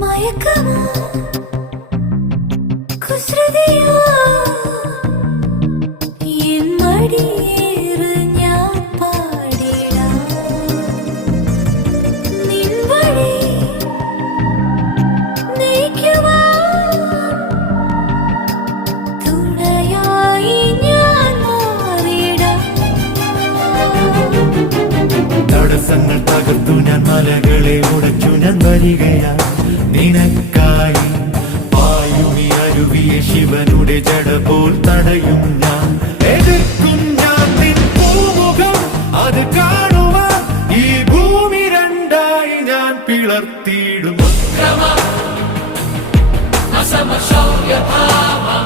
മയക്കമോ കുസൃതിയോ N മടിയേറ് ഞാൻ പാടിടാം നിൻ വഴി നയിക്കുവാൻ തുണയായി ഞാൻ മാറിടാം. തടസ്സങ്ങൾ തകർത്തു ഞാൻ മലകളെ ഉടച്ചു ഞാൻ വരികയാ നിനക്കായി പായുമി അരുവിയെ ശിവനുടെ ജട പോൽ തടയും ഞാൻ എതിർക്കും ഞാൻ നിൻ പൂമുഖം അത് കാണുവാൻ ഈ ഭൂമി രണ്ടായി ഞാൻ പിളർത്തിയിടും Come on, Asama show your power.